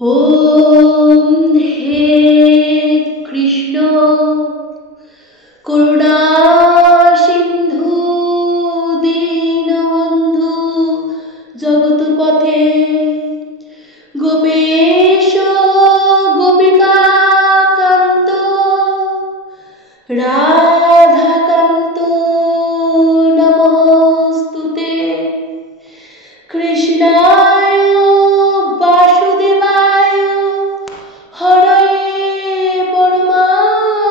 ओम हे कृष्ण करुणा सिंधु दीनबंधु जगत पथे गोपेश गोपिका कांत राधा कांत नमोस्तुते कृष्णाय वासुदेवाय हरये परमात्मने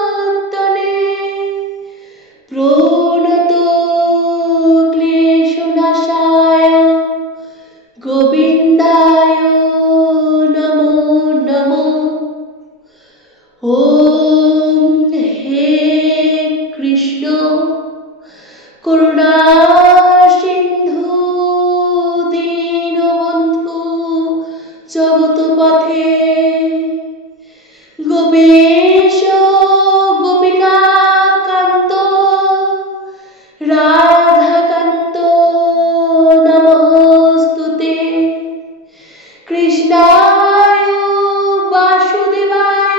प्रणतो क्लेशनाशाय गोविन्दाय नमो नमो। ओम हे कृष्ण करुणा सिंधु दीनबंधु जगत पथे गोपेश गोपिका कांत राधा कांत नमोस्तुते कृष्णाय वासुदेवाय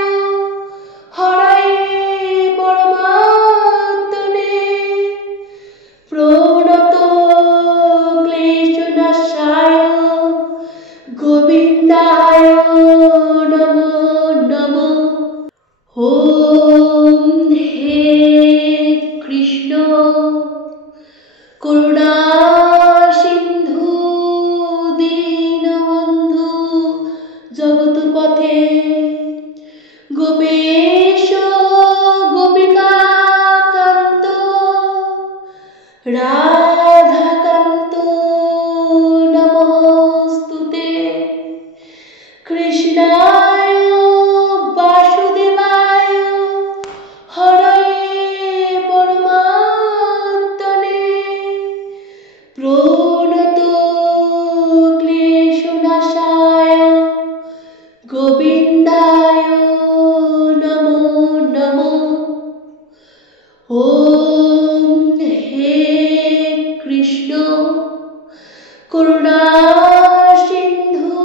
हरये परमात्मने प्रणतो क्लेशनाशाय गोविन्दाय नमो नमो। ओम हे कृष्ण करुणा सिंधु दीनबंधु जगत पथे गोपेश गोपिका कांत राधा कांत नमोस्तुते कृष्णाय वासुदेवाय हरये परमात्मने प्रणतो क्लेशनाशाय गोविन्दाय नमो नमो। ओम हे कृष्ण करुणा सिंधु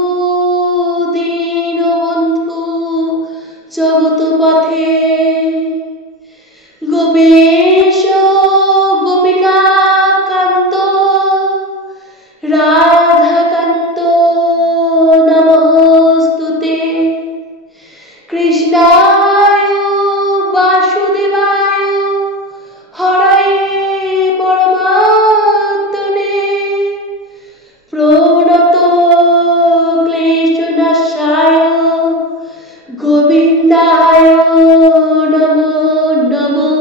दीनबंधु जगत पथे गोपेश गोपिका कांत राधा कांत नमोस्तुते कृष्णाय वासुदेवाय हरये परमात्मने प्रणतो क्लेशनाशाय गोविन्दाय नमो नमो।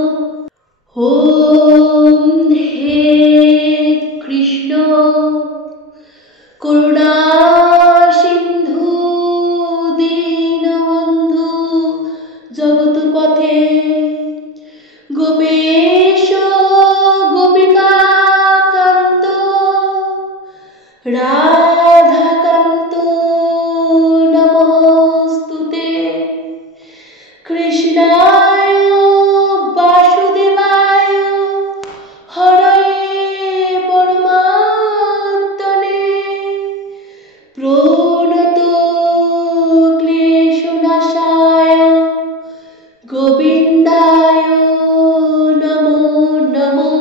ओम हे कृष्ण करुणा सिंधु दीनबंधु जगत पथे गोपेश गोपिका कांत राधा कांत नमोस्तुते कृष्णाय वासुदेवाय हरये परमात्मने प्रणतो क्लेशनाशाय गोविन्दाय नमो नमो।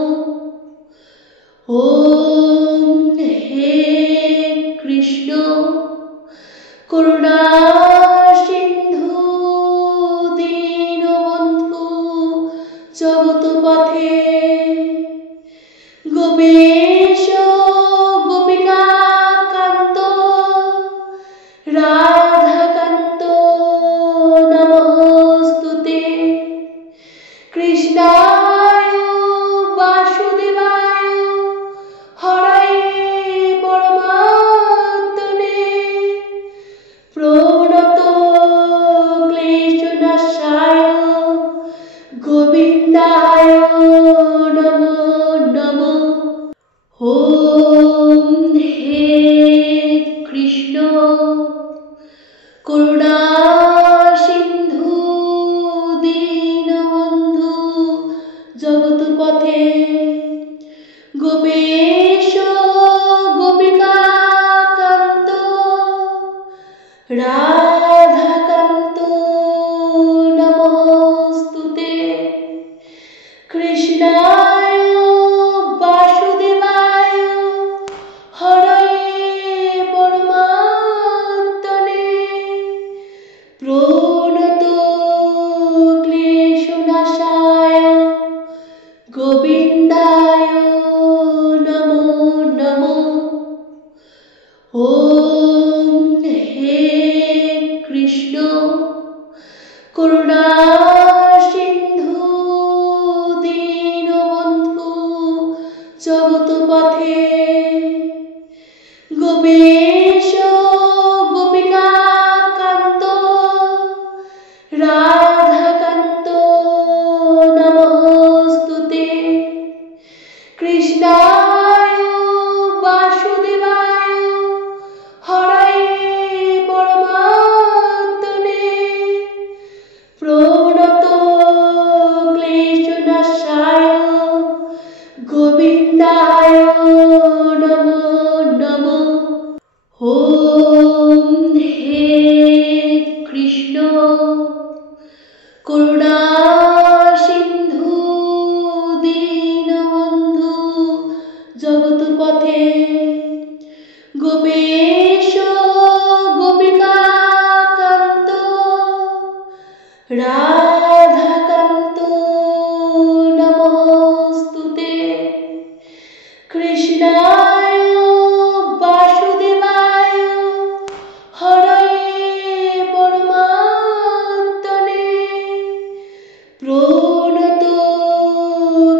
ओम हे कृष्ण करुणा सिंधु दीनबंधु जगत पथे गोपेश गोपिका कांत राधा कांत नमोस्तुते कृष्णाय वासुदेवाय हरये परमात्मने प्रणतो क्लेशनाशाय गोविन्दाय नमो नमो। ओम हे कृष्ण करुणा सिंधु दीनबंधु जगत पथे गोपेश गोपिका कांत राधा করুণা সিন্ধু দীনবন্ধু জগৎ পথে গোপেশ গোপিকা কান্ত রাধাকান্ত নমস্তুতে কৃষ্ণায় বাসুদেবায় হরয়ে পরমাত্মনে প্রণত ক্লেশনাশায় গোবিন্দায় নমো নমো। ওম হে কৃষ্ণ করুণা সিন্ধু দীনবন্ধু জগৎ পথে গোপেশ গোপিকা কান্ত রাধাকান্ত নমস্তুতে কৃষ্ণায় বাসুদেবায় হরয়ে পরমাত্মনে প্রণত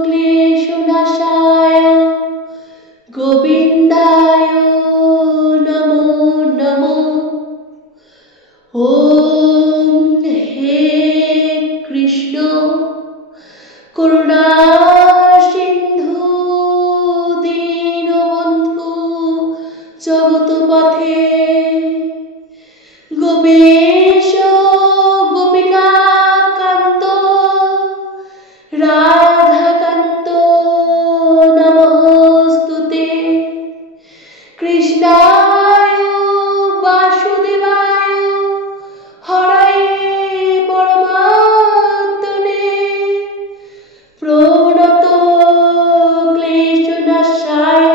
ক্লেশনাশায় গোবিন্দায় নমো নমো। ওম হে কৃষ্ণ করুণা সিন্ধু দীনবন্ধু জগৎ পথে গোপেশ গোপিকা কান্ত রাধাকান্ত নমস্তুতে কৃষ্ণায় বাসুদেবায় হরয়ে পরমাত্মনে প্রণত ক্লেশনাশায়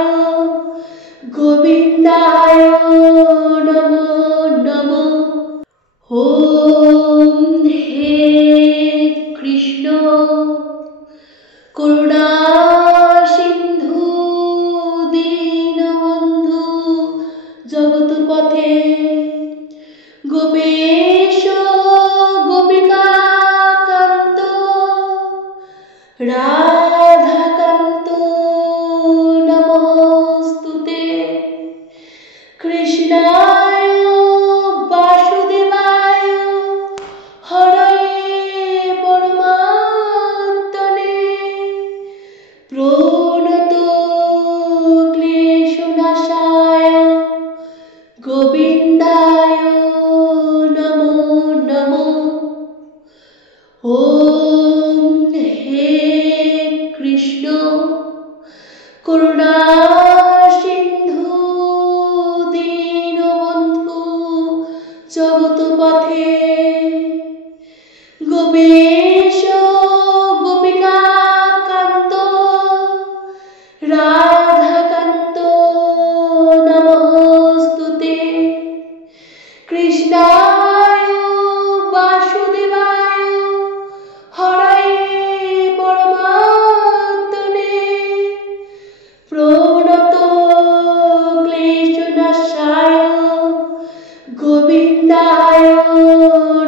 গোবিন্দায় নমো নমো। ওম হে কৃষ্ণ করুণা সিন্ধু দীনবন্ধু জগৎ পথে গোপেশ গোপিকা কান্ত রাধাকান্ত নমস্তুতে কৃষ্ণায় বাসুদেবায় হরয়ে পরমাত্মনে প্রণত ক্লেশনাশায় গোবিন্দায় নমো নমো। ওম হে কৃষ্ণ করুণা সিন্ধু দীনবন্ধু জগৎ পথে গোপেশ গোপিকা কান্ত রাধাকান্ত নমস্তুতে কৃষ্ণায় বাসুদেবায় হরয়ে পরমাত্মনে প্রণত ক্লেশনাশায় গোবিন্দায়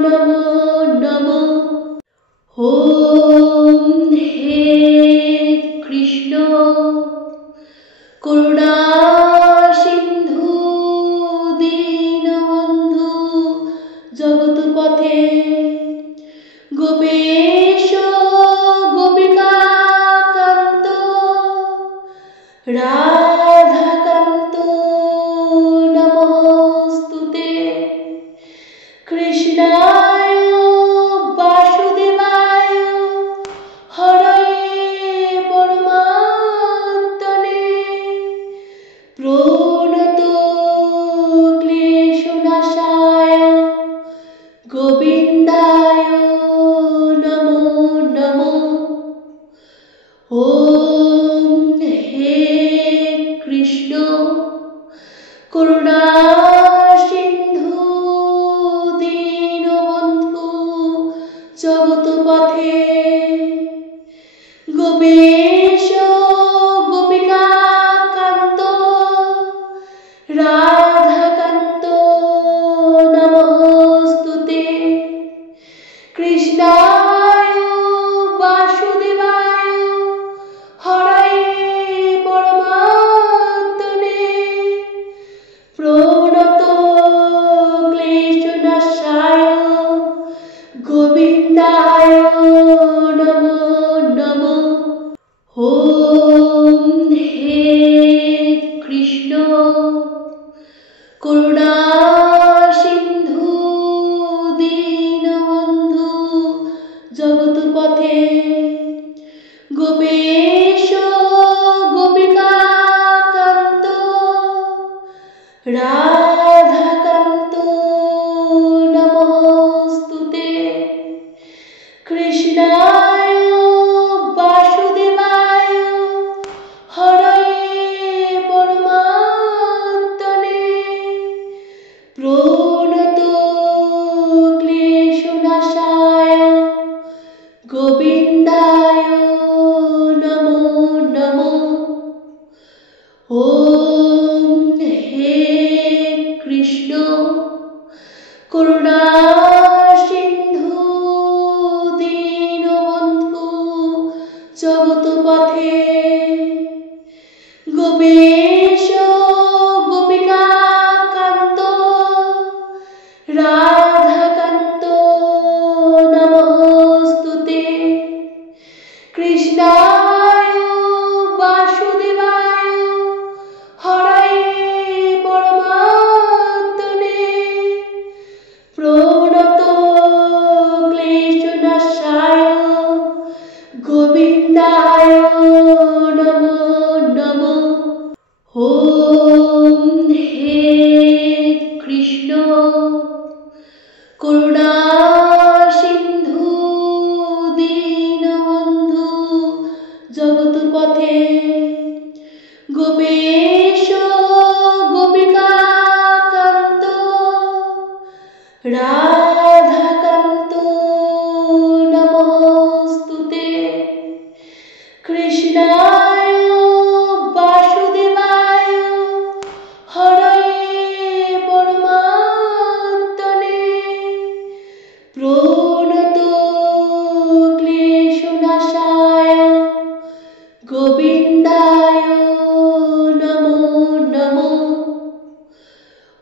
নমো নমো। ওম হে কৃষ্ণ করুণা সিন্ধু দীনবন্ধু জগৎ পথে গোপেশ গোপিকা কান্ত রাধাকান্ত নমস্তুতে কৃষ্ণায় বাসুদেবায় হরয়ে পরমাত্মনে প্রণত ক্লেশনাশায় গোবিন্দায় নমো নমো। ওম হে কৃষ্ণ করুণা সিন্ধু দীনবন্ধু জগৎ পথে গোপেশ গোপিকা কান্ত রাধাকান্ত নমস্তুতে কৃষ্ণ নমো নমো। ওম হে কৃষ্ণ করুণা সিন্ধু দীনবন্ধু জগৎপথে গোপেশ গোপিকা কান্ত রাধাকান্ত নমস্তুতে। কৃষ্ণায় বাসুদেবায় হরয়ে পরমাত্মনে প্রণত ক্লেশনাশায় গোবিন্দায় নমো নমো। ওম হে কৃষ্ণ করুণা সিন্ধু দীনবন্ধু জগৎপথে গোপেশ গোপিকা কান্ত রাধাকান্ত নমস্তুতে। কৃষ্ণায় বাসুদেবায় হরয়ে পরমাত্মনে প্রণত ক্লেশনাশায় গোবিন্দায় নমো নমো। ওম হে কৃষ্ণ করুণা সিন্ধু দীনবন্ধু জগৎপথে গোপেশ গোপিকা কান্ত রাধাকান্ত নমস্তুতে। কৃষ্ণায় বাসুদেবায় হরয়ে পরমাত্মনে প্রণত ক্লেশনাশায় গোবিন্দায় নমো নমো।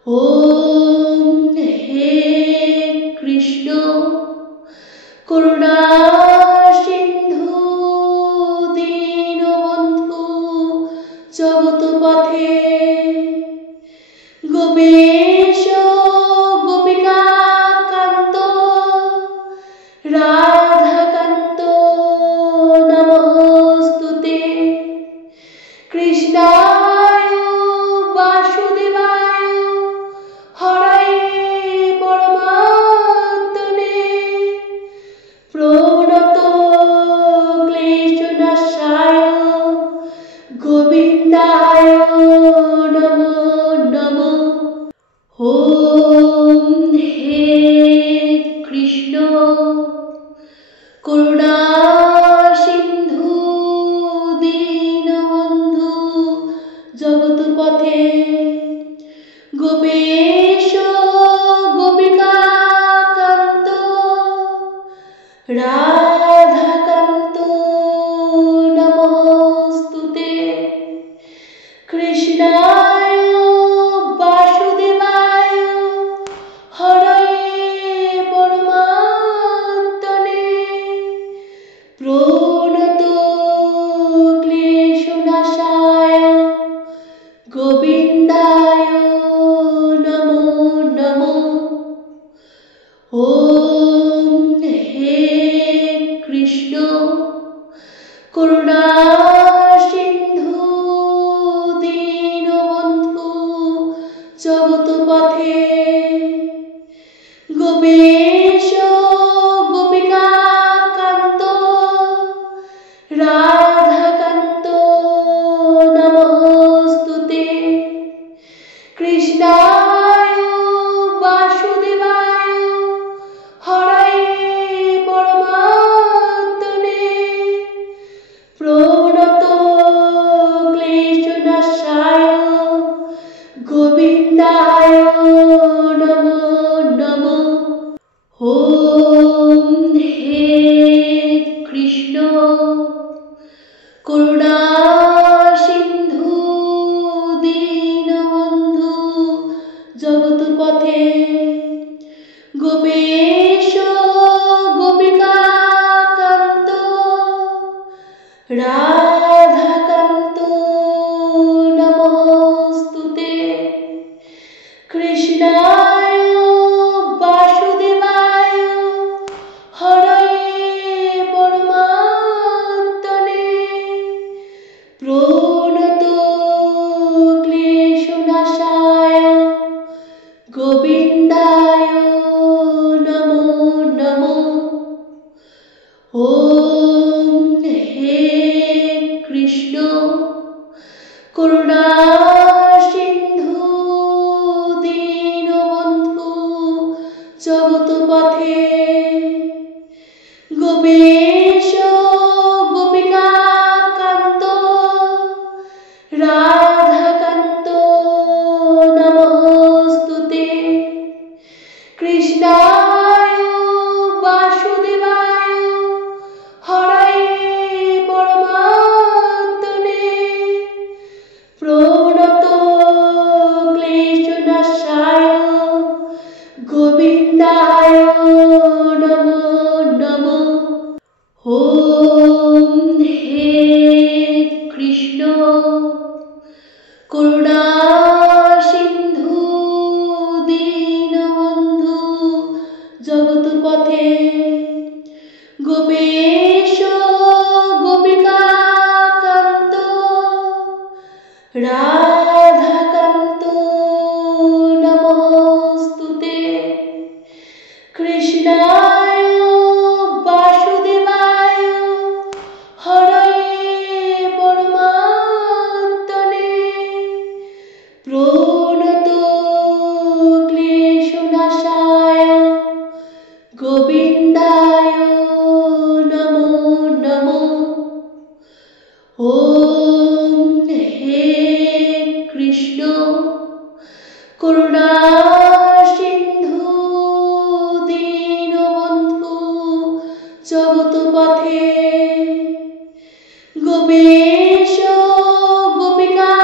ওম হে কৃষ্ণ করুণা সিন্ধু দীনবন্ধু জগৎপথে গোপেশ গোপিকা কান্ত রাধাকান্ত নমস্তুতে। কৃষ্ণায় বাসুদেবায় হরয়ে পরমাত্মনে প্রণত ক্লেশনাশায় গোবিন্দায় নমো নমো। ওম হে কৃষ্ণ করুণা সিন্ধু দীনবন্ধু জগৎপথে গোপেশ গোপিকা কান্ত রাধাকান্ত নমস্তুতে। কৃষ্ণায় বাসুদেবায় হরয়ে পরমাত্মনে প্রণত ক্লেশনাশায় গোবিন্দায় নমো নমো। ওম হে কৃষ্ণ করুণা সিন্ধু দীনবন্ধু জগৎপথে গোপেশ গোপিকা কান্ত রাধাকান্ত নমস্তুতে। কৃষ্ণায় বাসুদেবায় হরয়ে পরমাত্মনে প্রণত ক্লেশনাশায় গোবিন্দায় নমো নমো। জগৎ পথে গোপেশ গোপিকা কান্ত রাধাকান্ত নমস্তুতে কৃষ্ণায় বাসুদেবায় হরয়ে পরমাত্মনে প্রণত ক্লেশনাশায় গোবিন্দায় নমো নমো। ওম হে কৃষ্ণ করুণা সিন্ধু দীনবন্ধু জগৎ পথে গোপেশ গোপিকা কান্ত রাধাকান্ত নমস্তুতে কৃষ্ণায় বাসুদেবায় হরয়ে পরমাত্মনে প্রণত ক্লেশনাশায় গোবিন্দায় নমো নমো। ওম হে কৃষ্ণ করুণা সিন্ধু দীনবন্ধু জগৎ পথে গোপেশ গোপিকা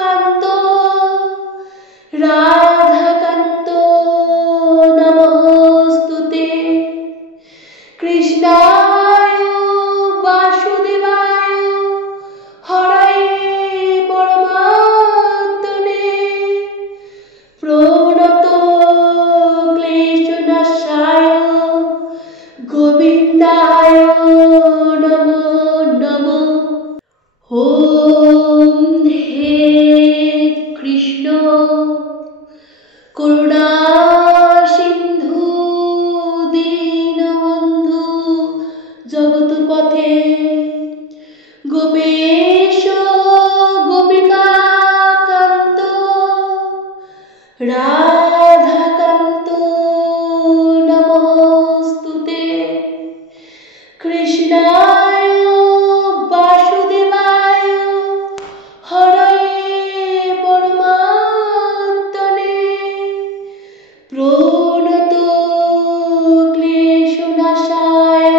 কান্ত রাধাকান্ত নমস্তুতে কৃষ্ণায় বাসুদেবায় হরয়ে পরমাত্মনে প্রণত ক্লেশনাশায় গোবিন্দায় নমো নমো। ওম হে কৃষ্ণ করুণা সিন্ধু দীনবন্ধু জগৎ পথে গোপেশ গোপিকা কান্ত রাধাকান্ত নমস্তুতে কৃষ্ণায় বাসুদেবায় হরয়ে পরমাত্মনে প্রণত ক্লেশনাশায়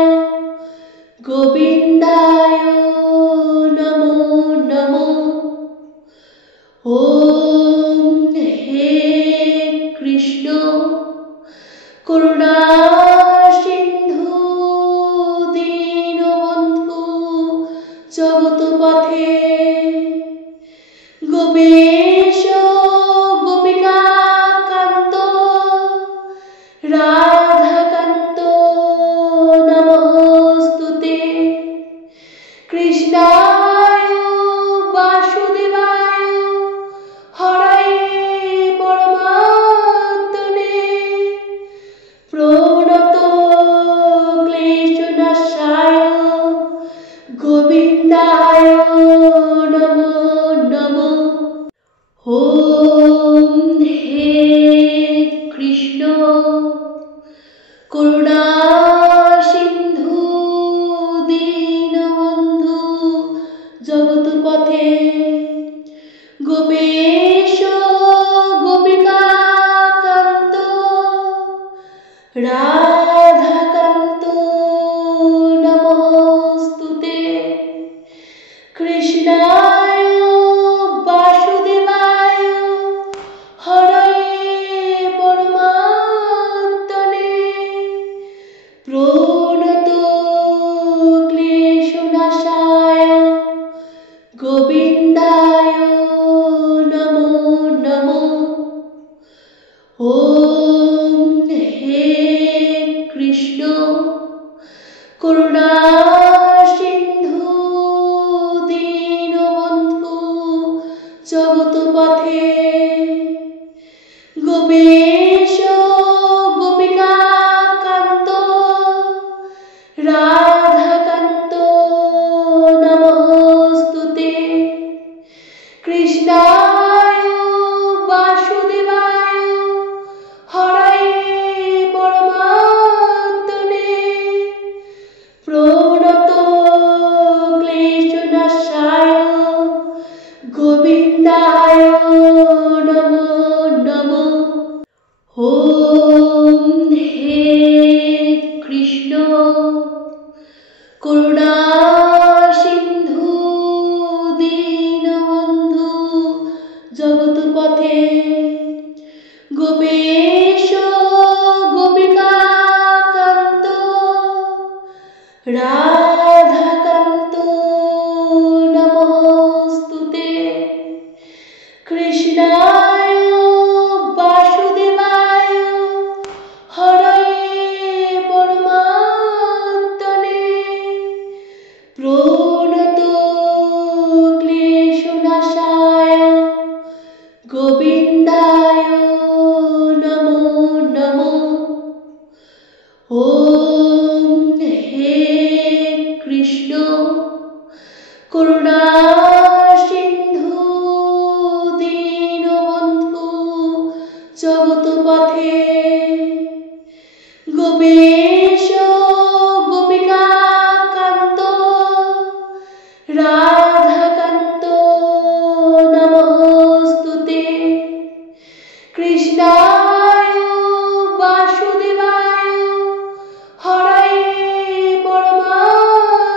গোবিন্দায় নমো নমো। ওম হে কৃষ্ণ করুণা সিন্ধু দীনবন্ধু জগৎ পথে গোপেশ গোপিকা কান্ত রাধাকান্ত নমস্তুতে কৃষ্ণায় বাসুদেবায় হরয়ে পরমাত্মনে প্রণত ক্লেশনাশায় গোবিন্দায় নমো নমো। ওম হে কৃষ্ণ করুণা সিন্ধু দীনবন্ধু জগৎ পথে গোপেশ গোপিকা কান্ত রাধাকান্ত নমস্তুতে কৃষ্ণায় বাসুদেবায় হরয়ে পরমাত্মনে প্রণত ক্লেশনাশায় গোবিন্দায় নমো নমো। ওম হে কৃষ্ণ করুণা সিন্ধু দীনবন্ধু জগৎ পথে গোপেশ গোপিকা কান্ত রাধাকান্ত নমস্তুতে কৃষ্ণায় বাসুদেবায় হরয়ে ওম হে কৃষ্ণ করুণা সিন্ধু দীনবন্ধু জগৎপথে গোপেশ গোপিকা কান্ত রাধাকান্ত নমস্তুতে কৃষ্ণায় বাসুদেবায় হরয়ে পরমাত্মনে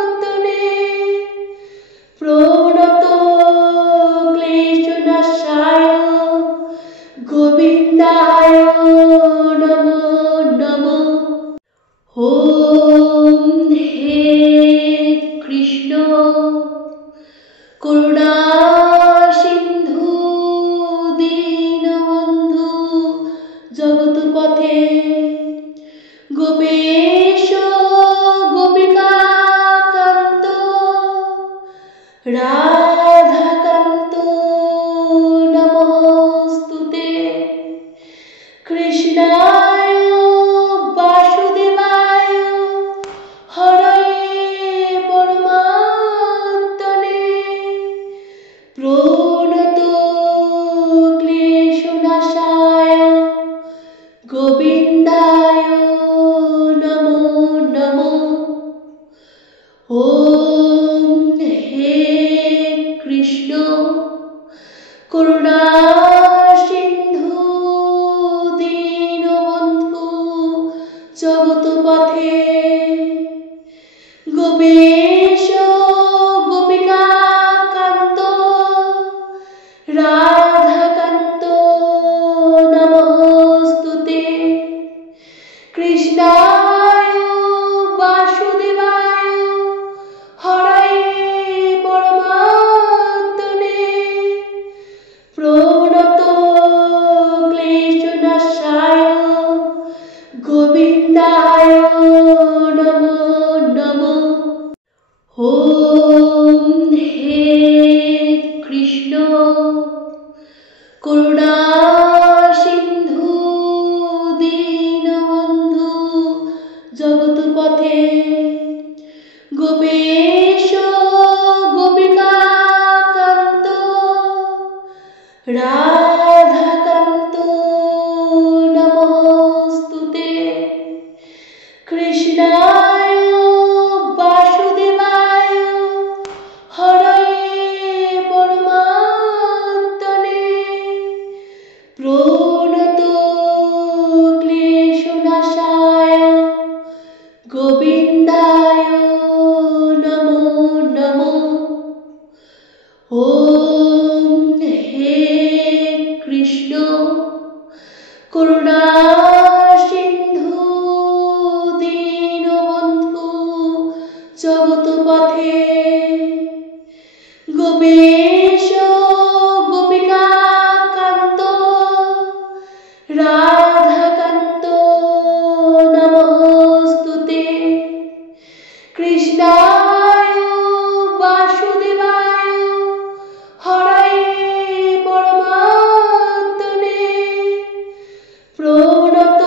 প্রণত ক্লেশনাশায় গোবিন্দায় নমো নমো। ওম হে কৃষ্ণ করুণা সিন্ধু দীনবন্ধু জগৎপথে গোপেশ গোপিকা কান্ত রাধাকান্ত নমস্তুতে কৃষ্ণায় বাসুদেবায় হরয়ে পরমাত্মনে প্রণত ক্লেশনাশায় গোবিন্দায় নমো নমো। ওম হে কৃষ্ণ করুণা সিন্ধু দীনবন্ধু জগৎপথে গোপেশ গোপিকা কান্ত রাধাকান্ত নমস্তুতে কৃষ্ণায় বাসুদেবায় হরয়ে পরমাত্মনে প্রণত ক্লেশনাশায় গোবিন্দায় নমো নমো। ওম হে কৃষ্ণ করুণা সিন্ধু দীনবন্ধু জগৎপথে গোপেশ গোপিকা কান্ত রাধাকান্ত নমস্তুতে কৃষ্ণায় বাসুদেবায় হরয়ে পরমাত্মনে প্রণত ক্লেশনাশায় গোবিন্দায় নমো নমো। ওম হে কৃষ্ণ করুণা সিন্ধু দীনবন্ধু জগৎপথে গোপেশ গোপিকা কান্ত রাধাকান্ত নমস্তুতে কৃষ্ণায় বাসুদেবায় হরয়ে পরমাত্মনে প্রণত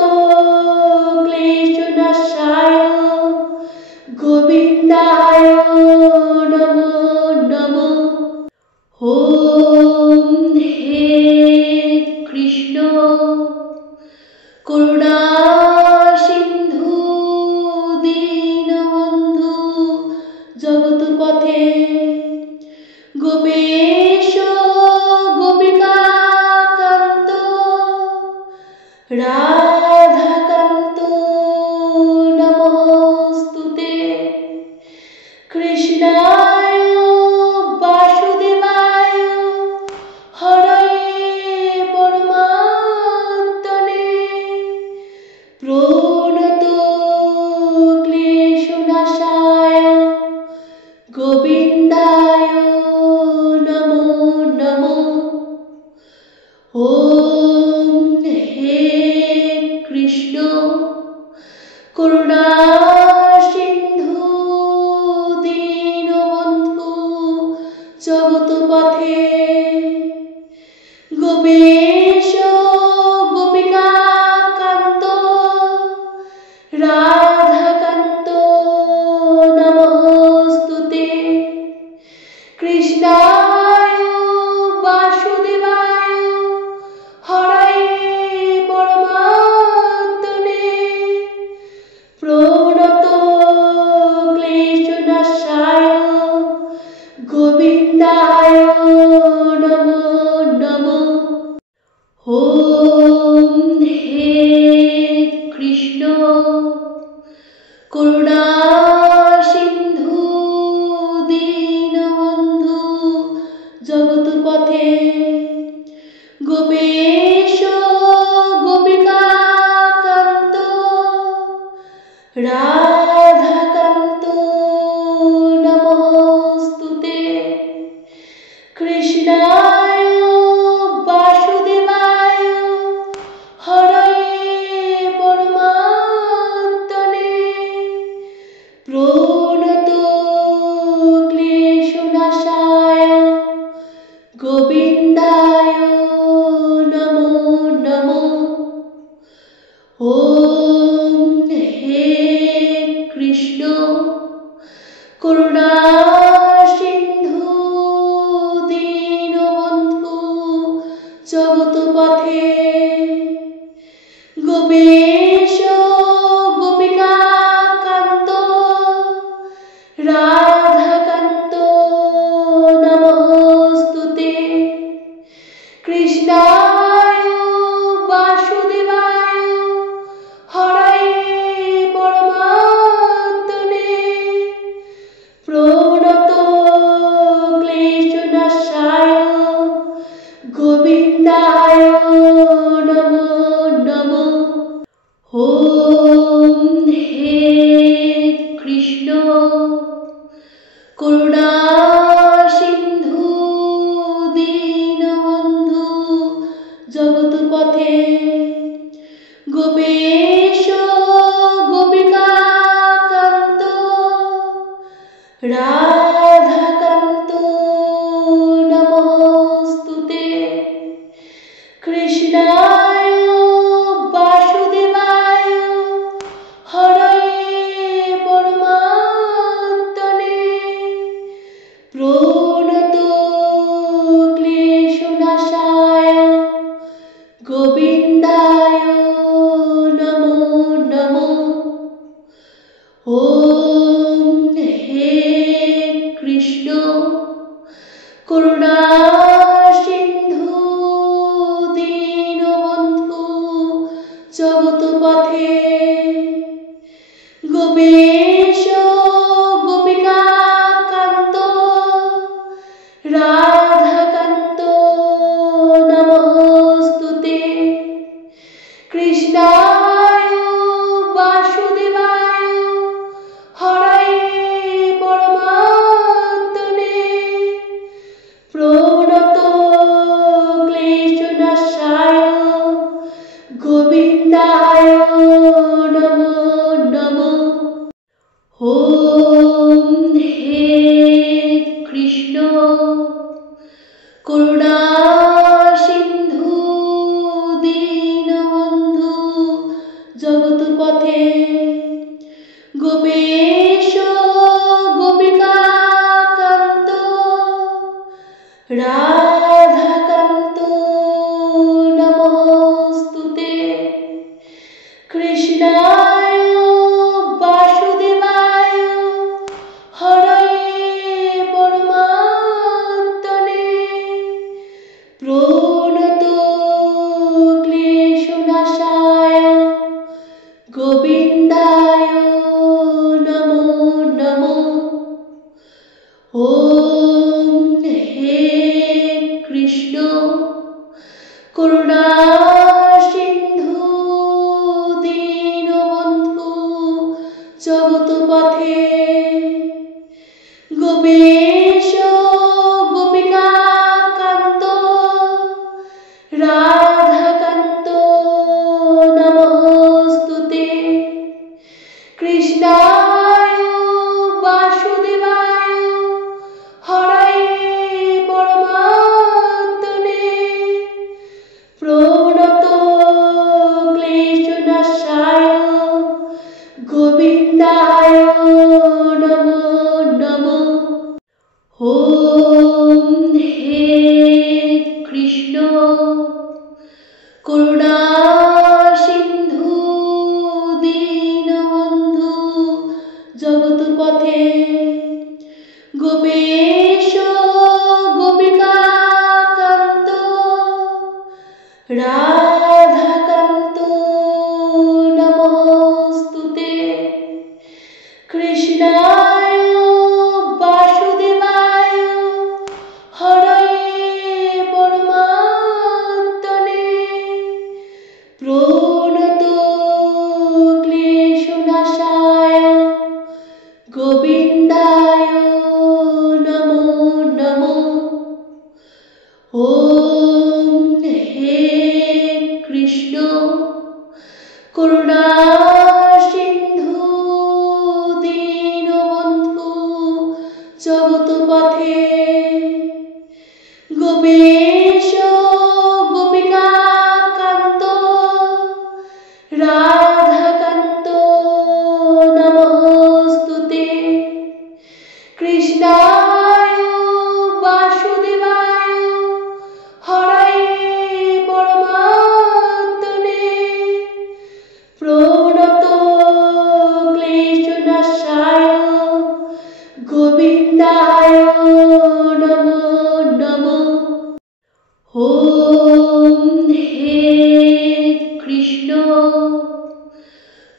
ক্লেশনাশায় গোবিন্দায় নমো নমো। ওম হে কৃষ্ণ করুণা সিন্ধু দীনবন্ধু জগৎপথে গোপেশ গোপিকা কান্ত রাধাকান্ত নমস্তুতে কৃষ্ণায় বাসুদেবায় হরয়ে পরমাত্মনে প্রণত ক্লেশনাশায় গোবিন্দায় নমো নমো। ওম হে কৃষ্ণ করুণা সিন্ধু দীনবন্ধু জগৎপথে গোপেশ গোপিকা কান্ত রাধাকান্ত নমস্তুতে। কৃষ্ণায় বাসুদেবায় হরয়ে পরমাত্মনে প্রণত ক্লেশনাশায় গোবিন্দায় নমো নমো। ওম হে কৃষ্ণ করুণা সিন্ধু দীনবন্ধু জগৎপথে গোপেশ গোপিকাকান্ত রাধাকান্ত নমস্তুতে। কৃষ্ণায় বাসুদেবায় হরয়ে পরমাত্মনে প্রণত ক্লেশনাশায় গোবিন্দায় নমো নমো। ওম হে কৃষ্ণ করুণা সিন্ধু দীনবন্ধু জগৎপথে গোপেশ গোপিকাকান্ত রাধাকান্ত নমস্তুতে। কৃষ্ণায় বাসুদেবায় হরয়ে পরমাত্মনে প্রণত ক্লেশনাশায় গোবিন্দায় নমো নমো। ওম হে কৃষ্ণ করুণা সিন্ধু দীনবন্ধু জগৎপথে গোপেশ গোপিকাকান্ত রাধাকান্ত নমস্তুতে। কৃষ্ণায় বাসুদেবায় হরয়ে পরমাত্মনে প্রণত ক্লেশনাশায় গোবিন্দায় নমো নমো। ওম হে কৃষ্ণ করুণা সিন্ধু দীনবন্ধু জগৎপথে গোপেশ গোপিকাকান্ত রাধাকান্ত নমস্তুতে। কৃষ্ণায় বাসুদেবায় হরয়ে পরমাত্মনে প্রণত ক্লেশনাশায় গোবিন্দায় নমো নমো। ওম হে কৃষ্ণ করুণা সিন্ধু দীনবন্ধু জগৎপথে গোপেশ গোপিকাকান্ত রাধাকান্ত নমস্তুতে। কৃষ্ণায় বাসুদেবায় হরয়ে পরমাত্মনে প্রণত ক্লেশনাশায় গোবিন্দায় নমো নমো। ওম হে কৃষ্ণ করুণা সিন্ধু দীনবন্ধু জগৎপথে গোপেশ গোপিকাকান্ত রাধাকান্ত নমস্তুতে। কৃষ্ণায় বাসুদেবায় হরয়ে পরমাত্মনে প্রণত ক্লেশনাশায়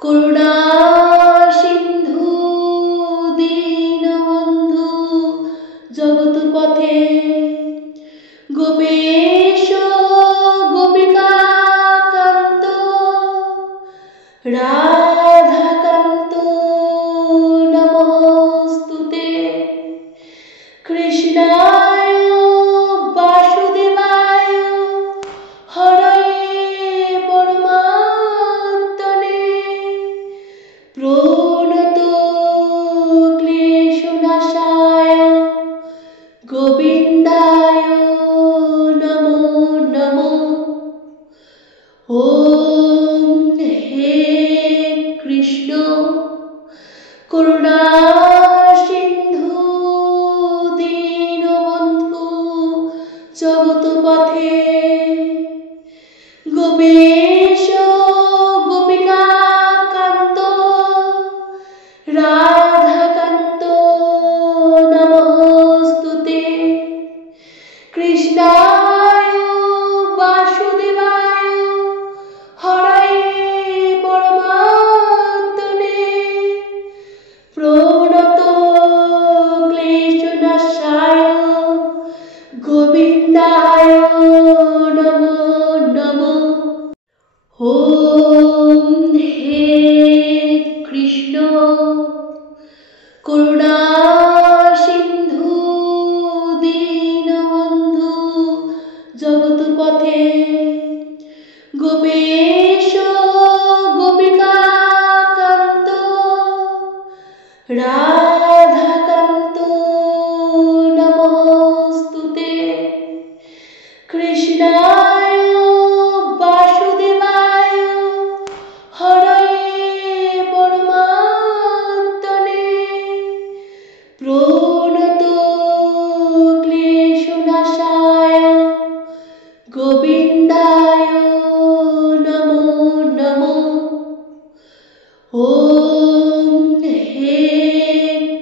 করুণা সিন্ধু দীনবন্ধু জগৎ পথে গোপেশ গোপিকা কান্ত রাধাকান্ত নমস্তুতে কৃষ্ণায় বাসুদেবায় হরয়ে পরমাত্মনে প্রণত ক্লেশনাশায় গোবিন্দায় নমো নমো। ওম হে কৃষ্ণ করুণা সিন্ধু দীনবন্ধু জগৎ পথে গোপেশ গোপিকা কান্ত রাধাকান্ত নমস্তুতে কৃষ্ণায় বাসুদেবায় হরয়ে পরমাত্মনে প্রণত ক্লেশনাশায় গোবিন্দায় নমো নমো। ওম হে কৃষ্ণ করুণা সিন্ধু দীনবন্ধু জগৎ পথে গোপেশ গোপিকা কান্ত রাধাকান্ত নমস্তুতে কৃষ্ণায় বাসুদেবায় হরয়ে পরমাত্মনে প্রণত ক্লেশনাশায় গোবিন্দায় নমো নমো। ওম হে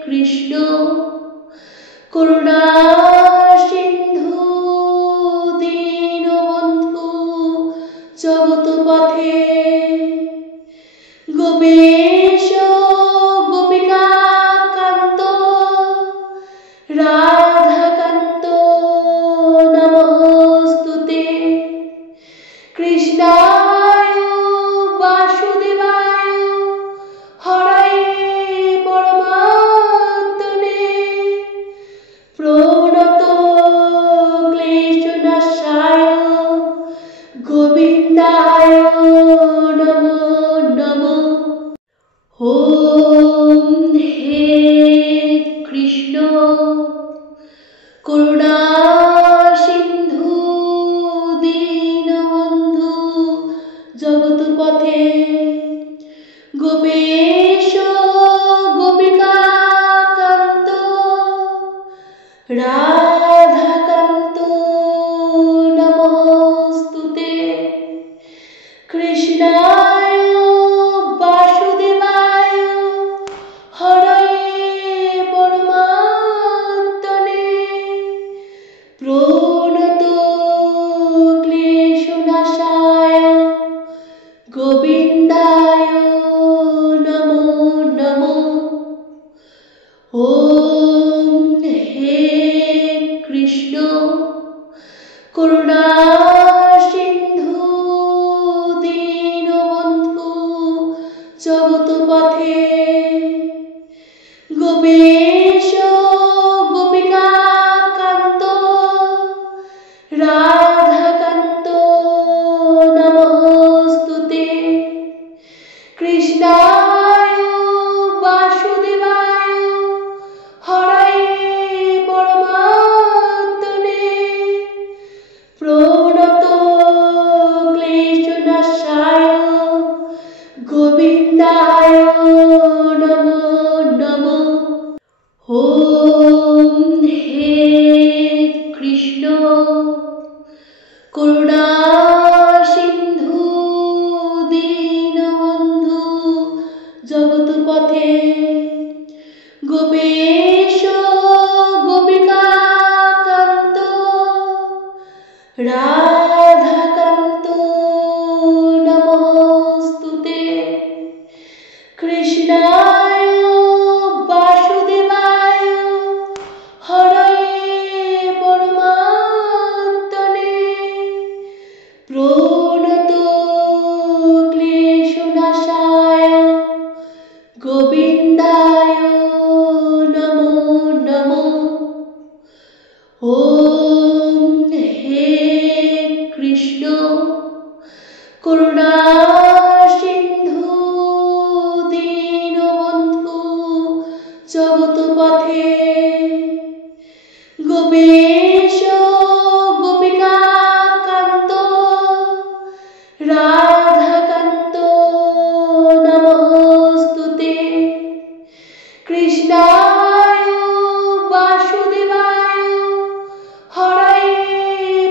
কৃষ্ণ করুণা সিন্ধু দীনবন্ধু জগৎ পথে গোপেশ গোপিকা কান্ত রাধাকান্ত নমস্তুতে কৃষ্ণায় বাসুদেবায় হরয়ে পরমাত্মনে প্রণত ক্লেশনাশায় গোবিন্দায় নমো নমো। ওম হে কৃষ্ণ করুণা সিন্ধু দীনবন্ধু জগৎ পথে গোপেশ গোপিকা কান্ত রাধাকান্ত নমস্তুতে কৃষ্ণায় বাসুদেবায় হরয়ে পরমাত্মনে প্রণত ক্লেশনাশায় গোবিন্দায় নমো নমো। ওম হে কৃষ্ণ করুণা সিন্ধু দীনবন্ধু জগৎ পথে গোপেশ গোপিকা কান্ত রাধাকান্ত নমস্তুতে কৃষ্ণায় বাসুদেবায় হরয়ে পরমাত্মনে প্রণত ক্লেশনাশায় গোবিন্দায় নমো নমো। ওম হে কৃষ্ণ করুণা সিন্ধু দীনবন্ধু জগৎ পথে গোপেশ গোপিকা কান্ত রাধাকান্ত নমস্তুতে কৃষ্ণায় বাসুদেবায় হরয়ে পরমাত্মনে প্রণত ক্লেশনাশায় গোবিন্দায় নমো নমো। ওম হে কৃষ্ণ করুণা সিন্ধু দীনবন্ধু জগৎপথে গোপেশ গোপিকাকান্ত রাধাকান্ত নমস্তুতে। কৃষ্ণায় বাসুদেবায় হরয়ে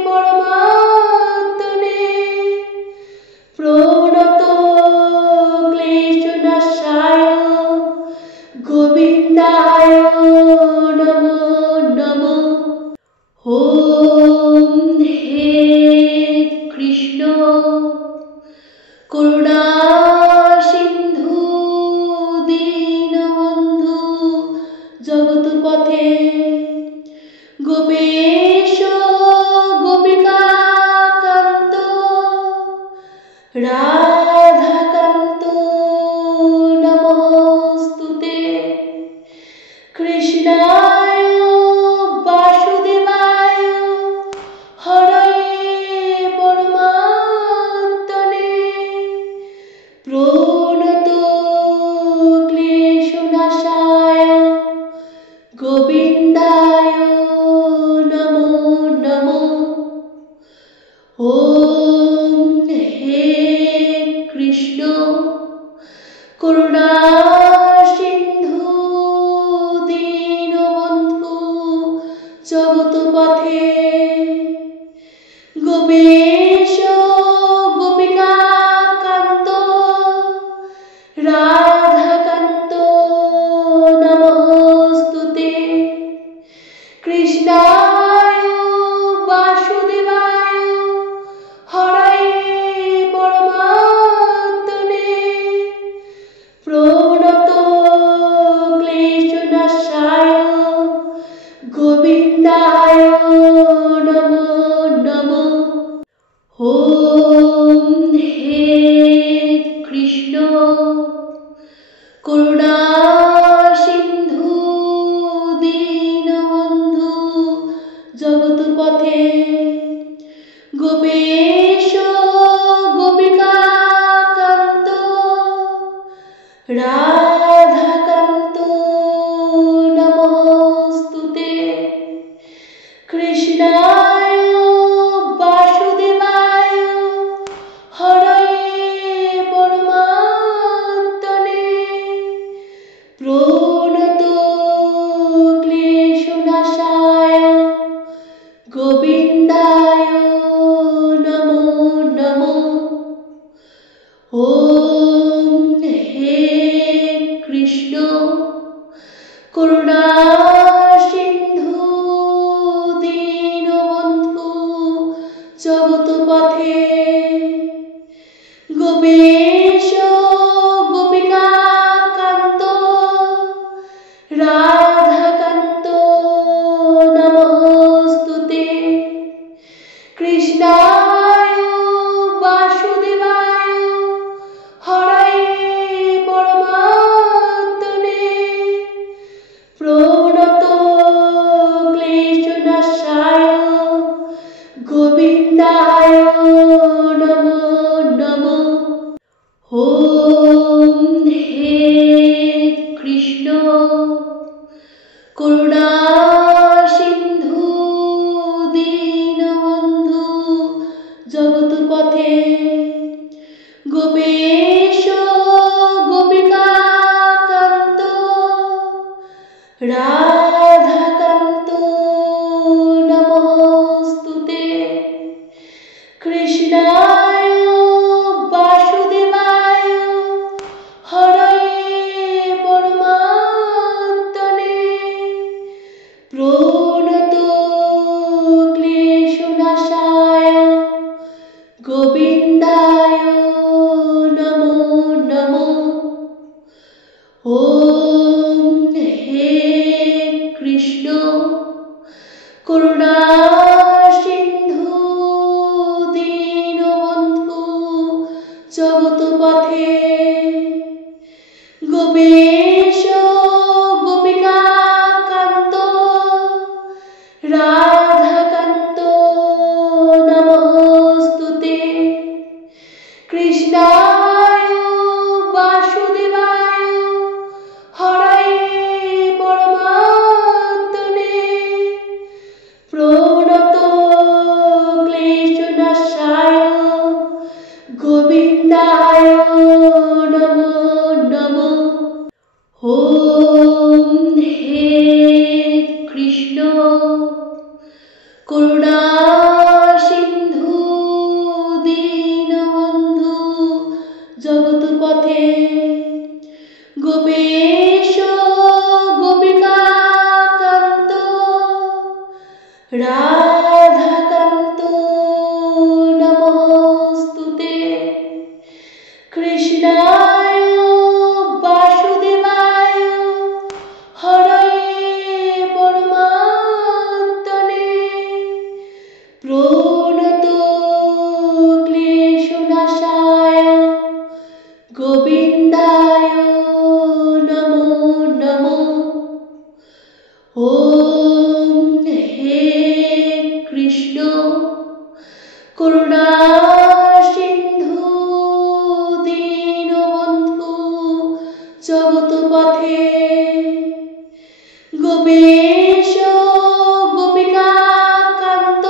পরমাত্মনে প্রণত ক্লেশনাশায় গোবিন্দায় নমো নমো। ওম হে কৃষ্ণ করুণা সিন্ধু দীনবন্ধু জগৎপথে গোপেশ গোপিকাকান্ত রাধাকান্ত নমস্তুতে। কৃষ্ণায় বাসুদেবায় হরয়ে পরমাত্মনে প্রণত ক্লেশনাশায় গোবিন্দায় নমো নমো। ওম হে কৃষ্ণ করুণা সিন্ধু দীনবন্ধু জগৎপথে গোপেশ গোপিকাকান্ত রাধাকান্ত নমস্তুতে। কৃষ্ণায় বাসুদেবায় হরয়ে পরমাত্মনে প্রণত ক্লেশনাশায় গোবিন্দায় নমো নমো। ওম হে কৃষ্ণ করুণা সিন্ধু দীনবন্ধু জগৎপথে গোপেশ গোপিকাকান্ত রাধাকান্ত নমস্তুতে। কৃষ্ণায় বাসুদেবায় হরয়ে পরমাত্মনে প্রণত ক্লেশনাশায় গোবিন্দায় নমো নমো। ওম হে কৃষ্ণ করুণা সিন্ধু দীনবন্ধু জগৎপথে গোপেশ গোপিকাকান্ত রাধাকান্ত নমস্তুতে। কৃষ্ণায় বাসুদেবায় হরয়ে পরমাত্মনে প্রণত ক্লেশনাশায় গোবিন্দায় নমো নমো। ওম হে কৃষ্ণ করুণা সিন্ধু দীনবন্ধু জগৎপথে গোপেশ গোপিকাকান্ত রাধাকান্ত নমস্তুতে। কৃষ্ণায় বাসুদেবায় হরয়ে পরমাত্মনে প্রণত ক্লেশনাশায় গোবিন্দায় নমো নমো। ওম হে কৃষ্ণ করুণা সিন্ধু দীনবন্ধু জগৎপথে গোপীশ গোপিকা কান্ত রাধাকান্ত নমস্তুতে কৃষ্ণায় বাসুদেবায় হরয়ে পরমাত্মনে প্রণত ক্লেশনাশায় গোবিন্দায় নমো নমো। ওম হে কৃষ্ণ করুণা সিন্ধু দীনবন্ধু জগৎপথে গোপীশ গোপিকা কান্ত রাধাকান্ত নমস্তুতে কৃষ্ণায় বাসুদেবায় হরয়ে পরমাত্মনে প্রণত ক্লেশনাশায় গোবিন্দায় নমো নমো। ওম হে কৃষ্ণ করুণা সিন্ধু দীনবন্ধু জগৎপথে গোপীশ গোপিকা কান্ত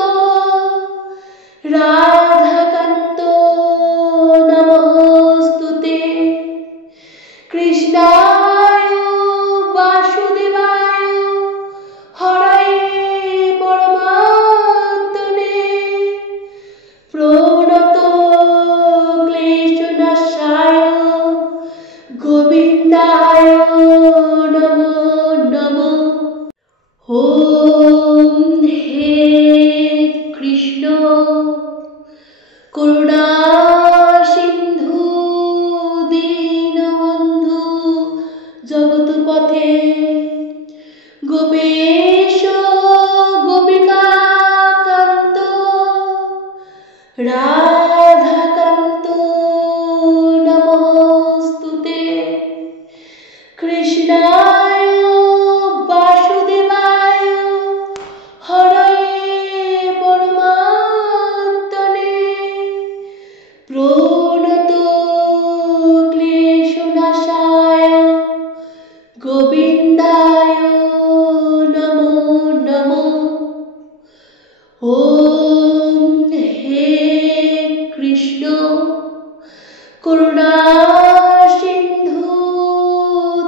রাধাকান্ত নমস্তুতে কৃষ্ণায় বাসুদেবায় হরয়ে পরমাত্মনে প্রণত ক্লেশনাশায় গোবিন্দায় নমো নমো। ওম হে কৃষ্ণ করুণা সিন্ধু দীনবন্ধু জগৎপথে গোপীশ গোপিকা কান্ত রাধাকান্ত নমস্তুতে কৃষ্ণায় বাসুদেবায় হরয়ে পরমাত্মনে প্রণত ক্লেশনাশায় গোবিন্দায় নমো নমো। ওম হে কৃষ্ণ করুণা সিন্ধু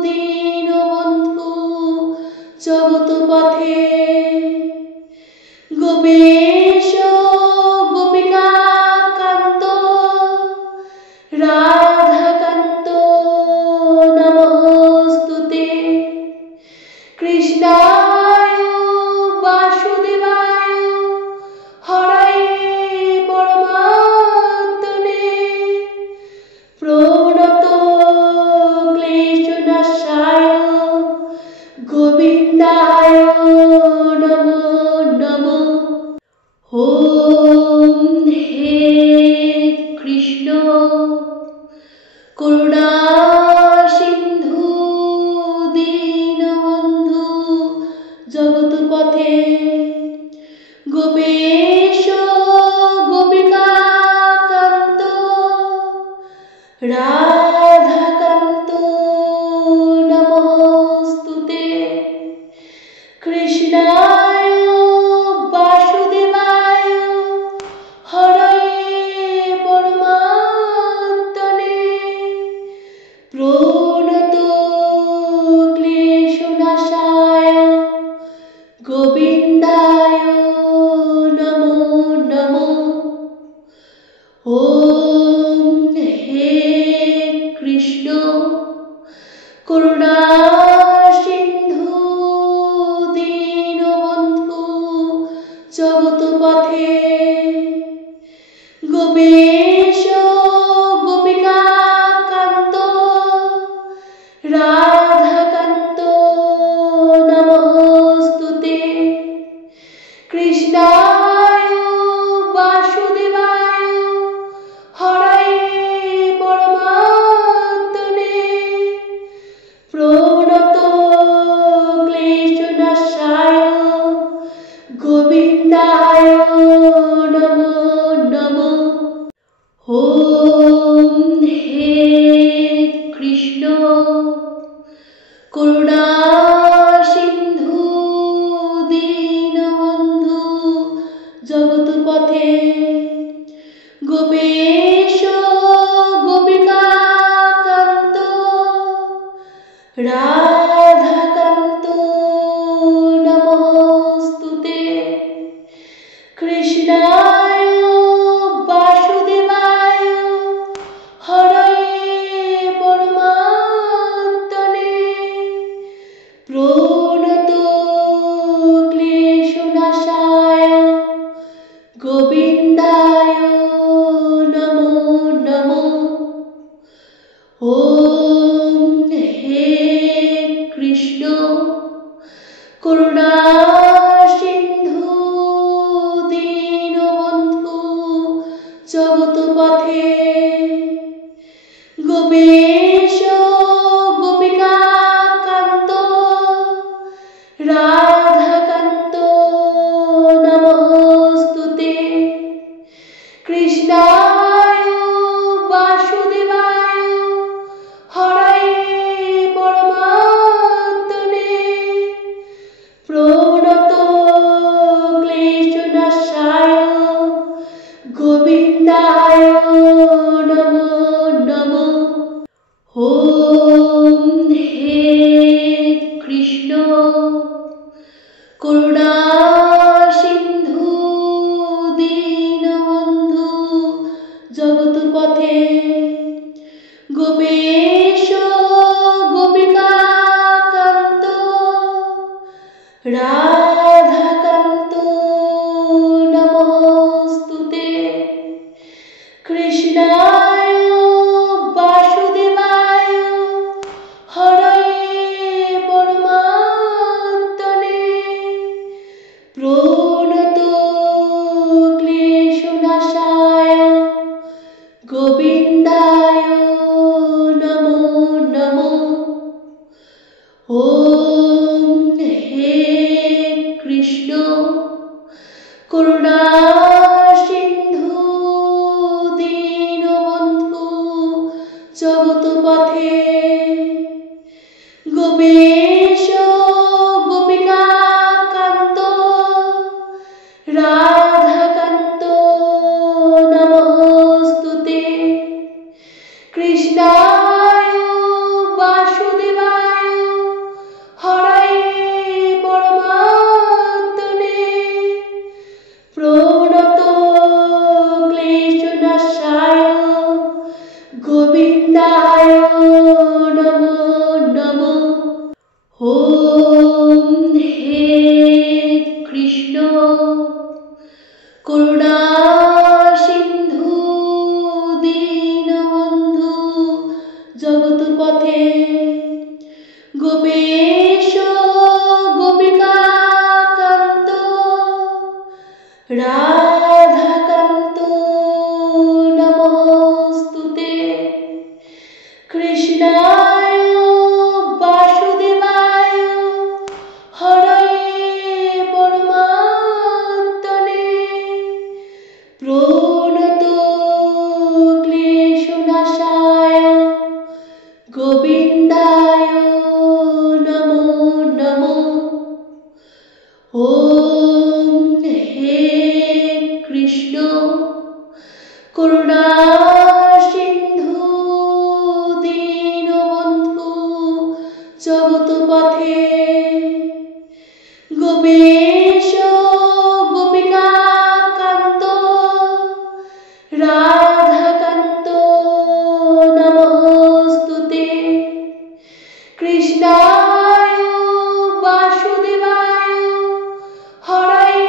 দীনবন্ধু জগৎপথে গোপীশ গোপিকা কান্ত রাধাকান্ত নমস্তুতে কৃষ্ণায় বাসুদেবায় হরয়ে পরমাত্মনে প্রণত ক্লেশনাশায় গোবিন্দায় নমো নমো। ওম হে কৃষ্ণ করুণা সিন্ধু দীনবন্ধু জগৎপথে গোপীশ গোপিকা কান্ত রাধাকান্ত নমস্তুতে কৃষ্ণায় বাসুদেবায় হরয়ে পরমাত্মনে প্রণত ক্লেশনাশায় গোবিন্দায় নমো নমো। ওম হে কৃষ্ণ করুণা সিন্ধু দীনবন্ধু জগৎপথে গোপীশ গোপিকা কান্ত রাধা করুণা সিন্ধু দীনবন্ধু জগৎপথে গোপেশ গোপিকাকান্ত রাধাকান্ত নমস্তুতে। কৃষ্ণায় বাসুদেবায় হরয়ে পরমাত্মনে প্রণত ক্লেশনাশায় গোবিন্দায় নমো নমো। ওম হে কৃষ্ণ করুণা সিন্ধু দীনবন্ধু জগৎপথে গোপেশ গোপিকাকান্ত রাধাকান্ত নমস্তুতে। কৃষ্ণায় বাসুদেবায় হরয়ে পরমাত্মনে প্রণত ক্লেশনাশায় গোবিন্দায় নমো নমো। ওম হে কৃষ্ণ করুণা সিন্ধু দীনবন্ধু জগৎপথে গোপেশ গোপিকাকান্ত রাধাকান্ত নমস্তুতে। কৃষ্ণায় বাসুদেবায় হরয়ে পরমাত্মনে প্রণত ক্লেশনাশায় গোবিন্দায় নমো নমো। ওম হে কৃষ্ণ করুণা সিন্ধু দীনবন্ধু জগৎপথে গোপেশ গোপিকাকান্ত রাধাকান্ত নমস্তুতে। কৃষ্ণায় বাসুদেবায় হরয়ে পরমাত্মনে প্রণত ক্লেশনাশায় গোবিন্দায় নমো নমো। ওম হে কৃষ্ণ করুণা সিন্ধু দীনবন্ধু জগৎপথে গোপেশ গোপিকাকান্ত রাধাকান্ত নমস্তুতে। কৃষ্ণায় বাসুদেবায় হরয়ে পরমাত্মনে প্রণত ক্লেশনাশায় গোবিন্দায় নমো নমো। ওম হে কৃষ্ণ করুণা সিন্ধু দীনবন্ধু জগৎপথে গোপেশ গোপিকাকান্ত রাধাকান্ত নমস্তুতে। কৃষ্ণায় বাসুদেবায় হরয়ে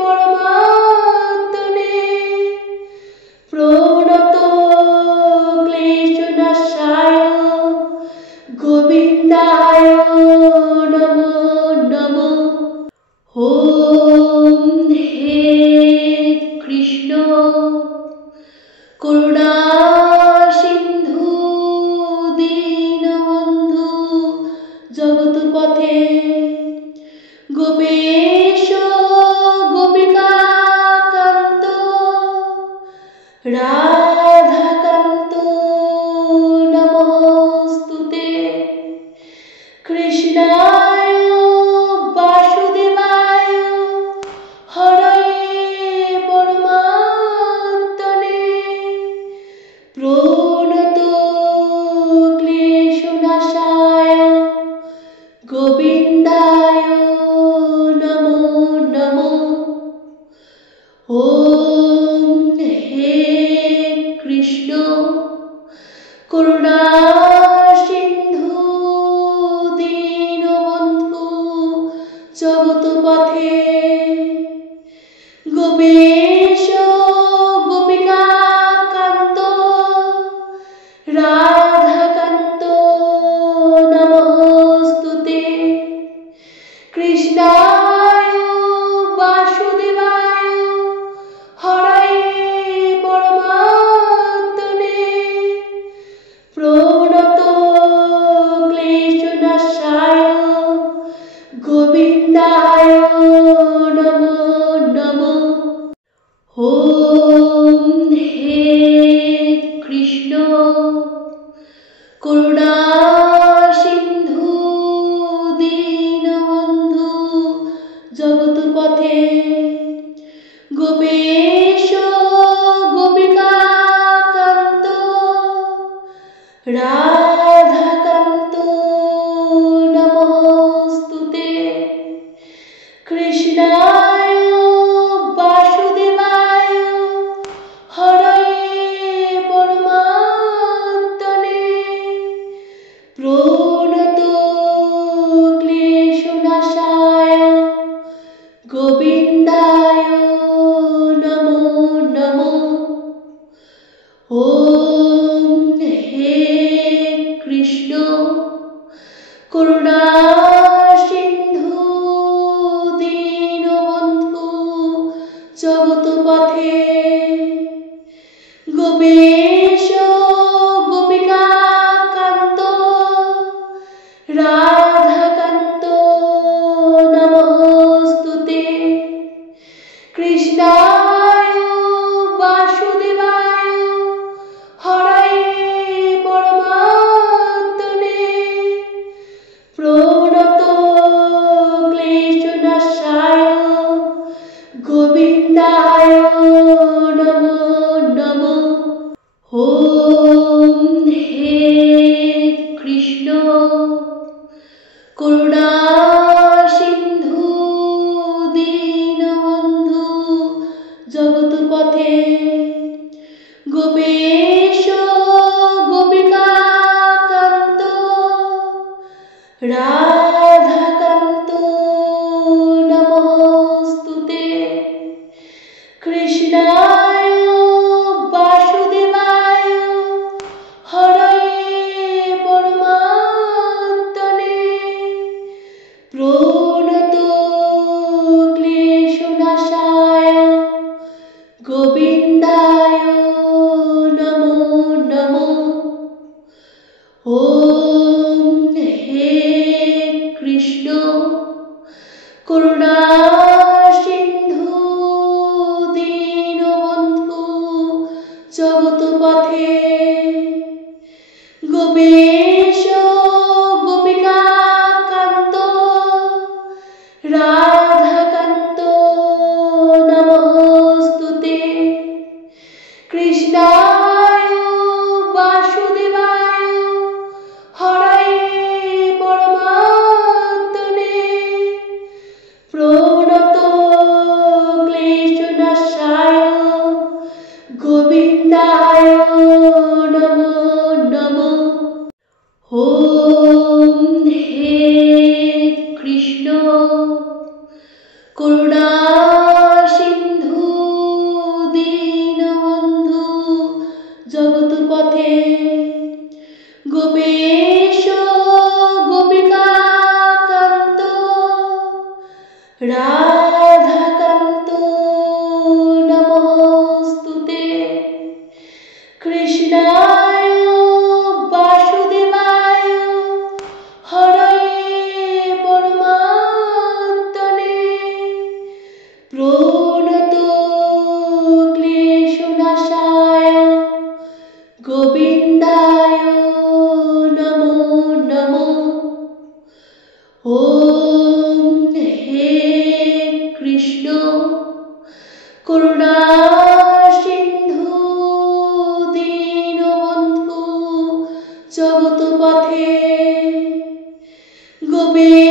পরমাত্মনে প্রণত ক্লেশনাশায় গোবিন্দায় নমো নমো। ওম হে কৃষ্ণ করুণা সিন্ধু দীনবন্ধু জগৎপথে গোপেশ গোপিকাকান্ত রাধাকান্ত নমস্তুতে। গোবিন্দায় নমো নমো। ওম হে কৃষ্ণ করুণা সিন্ধু দীনবন্ধু জগৎপথে গোপেশ গোপিকা কান্ত রাধাকান্ত নমস্তুতে। কৃষ্ণায় বাসুদেবায় হরয়ে পরমাত্মনে প্রণত ক্লেশনাশায় গোবিন্দায় নমো নমো। ওম হে কৃষ্ণ করুণা সিন্ধু দীনবন্ধু জগৎপথে গোপেশ গোপিকা কান্ত রাধাকান্ত নমস্তুতে। কৃষ্ণায় বাসুদেবায় হরয়ে পরমাত্মনে প্রণত ক্লেশনাশায় গোবিন্দায় নমো নমো। ওম হে কৃষ্ণ করুণা সিন্ধু দীনবন্ধু জগৎপথে গোপেশ গোপিকা কান্ত রাধাকান্ত নমস্তুতে। কৃষ্ণায় বাসুদেবায় হরয়ে পরমাত্মনে প্রণত ক্লেশনাশায় গোবিন্দায় নমো নমো। ওম হে কৃষ্ণ করুণা সিন্ধু দীনবন্ধু জগৎপথে গোপেশ গোপিকা কান্ত রাধাকান্ত নমস্তুতে। কৃষ্ণায় বাসুদেবায় হরয়ে পরমাত্মনে প্রণত ক্লেশনাশায় গোবিন্দায় নমো নমো। ওম হে কৃষ্ণ করুণা সিন্ধু দীনবন্ধু জগৎপথে গোপেশ গোপিকা কান্ত রাধাকান্ত নমস্তুতে। কৃষ্ণায় বাসুদেবায় হরয়ে পরমাত্মনে প্রণত ক্লেশনাশায় গোবিন্দায় নমো নমো। ওম হে কৃষ্ণ করুণা সিন্ধু দীনবন্ধু জগৎপথে গোপেশ গোপিকা কান্ত রাধাকান্ত নমস্তুতে। কৃষ্ণায় বাসুদেবায় হরয়ে পরমাত্মনে প্রণত ক্লেশনাশায় গোবিন্দায় নমো নমো। ওম হে কৃষ্ণ করুণা সিন্ধু দীনবন্ধু জগৎপথে গোপে